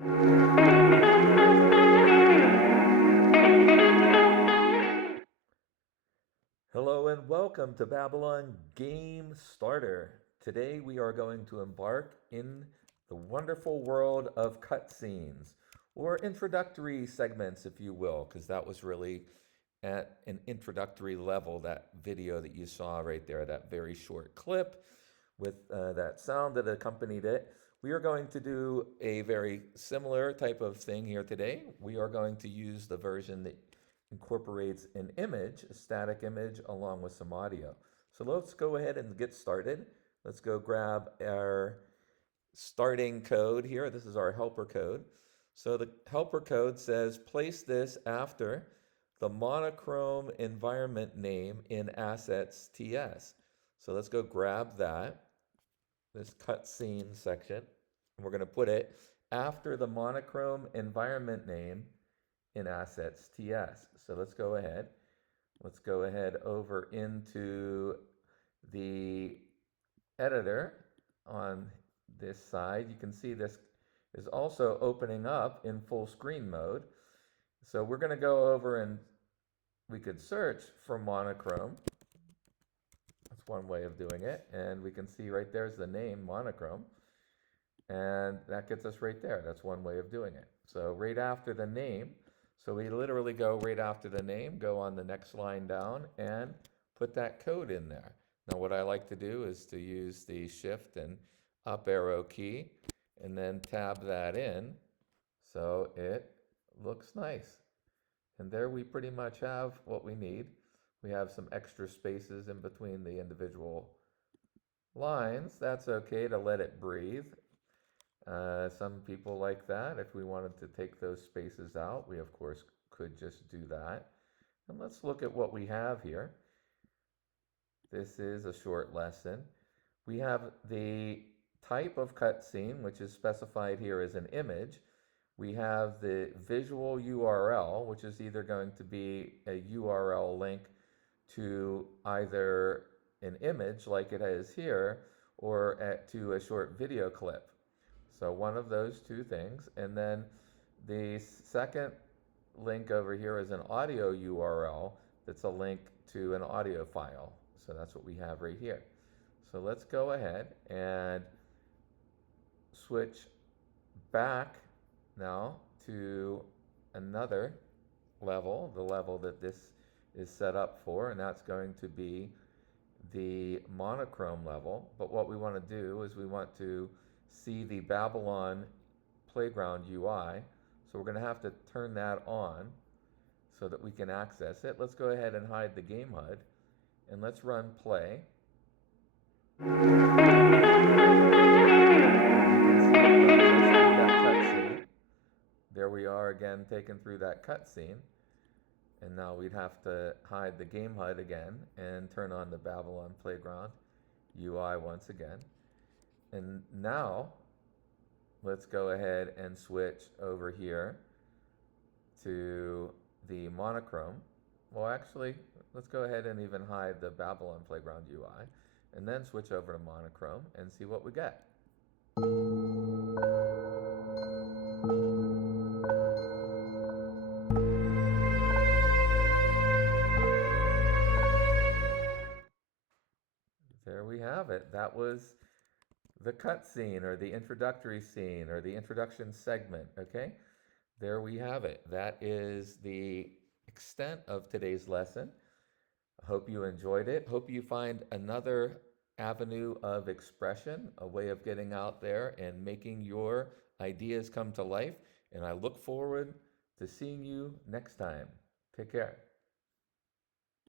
Hello and welcome to Babylon Game Starter. Today we are going to embark in the wonderful world of cutscenes, or introductory segments, if you will, because that was really at an introductory level, that video that you saw right there, that very short clip with that sound that accompanied it. We are going to do a very similar type of thing here today. We are going to use the version that incorporates an image, a static image, along with some audio. So let's go ahead and get started. Let's go grab our starting code here. This is our helper code. So the helper code says place this after the monochrome environment name in assets TS. So let's go grab that, this cutscene section, and we're going to put it after the monochrome environment name in assets TS. So let's go ahead. Let's go ahead over into the editor on this side. You can see this is also opening up in full screen mode. So we're going to go over and we could search for monochrome. That's one way of doing it. And we can see right there's the name monochrome. And that gets us right there. That's one way of doing it. So right after the name, so we literally go right after the name, go on the next line down and put that code in there. Now what I like to do is to use the shift and up arrow key and then tab that in so it looks nice. And there we pretty much have what we need. We have some extra spaces in between the individual lines. That's okay to let it breathe. Some people like that. If we wanted to take those spaces out, we of course could just do that. And let's look at what we have here. This is a short lesson. We have the type of cutscene, which is specified here as an image. We have the visual URL, which is either going to be a URL link to either an image like it is here, or to a short video clip. So one of those two things. And then the second link over here is an audio URL that's a link to an audio file. So that's what we have right here. So let's go ahead and switch back now to another level, the level that this is set up for, and that's going to be the monochrome level. But what we want to do is we want to see the Babylon Playground UI. So we're going to have to turn that on so that we can access it. Let's go ahead and hide the game HUD and let's run play. There we are again, taken through that cutscene. And now we'd have to hide the game HUD again and turn on the Babylon Playground UI once again. And now let's go ahead and switch over here to the monochrome. Well, actually, let's go ahead and even hide the Babylon Playground UI and then switch over to monochrome and see what we get. There we have it. That was the cutscene or the introductory scene or the introduction segment, okay? There we have it. That is the extent of today's lesson. I hope you enjoyed it. Hope you find another avenue of expression, a way of getting out there and making your ideas come to life. And I look forward to seeing you next time. Take care.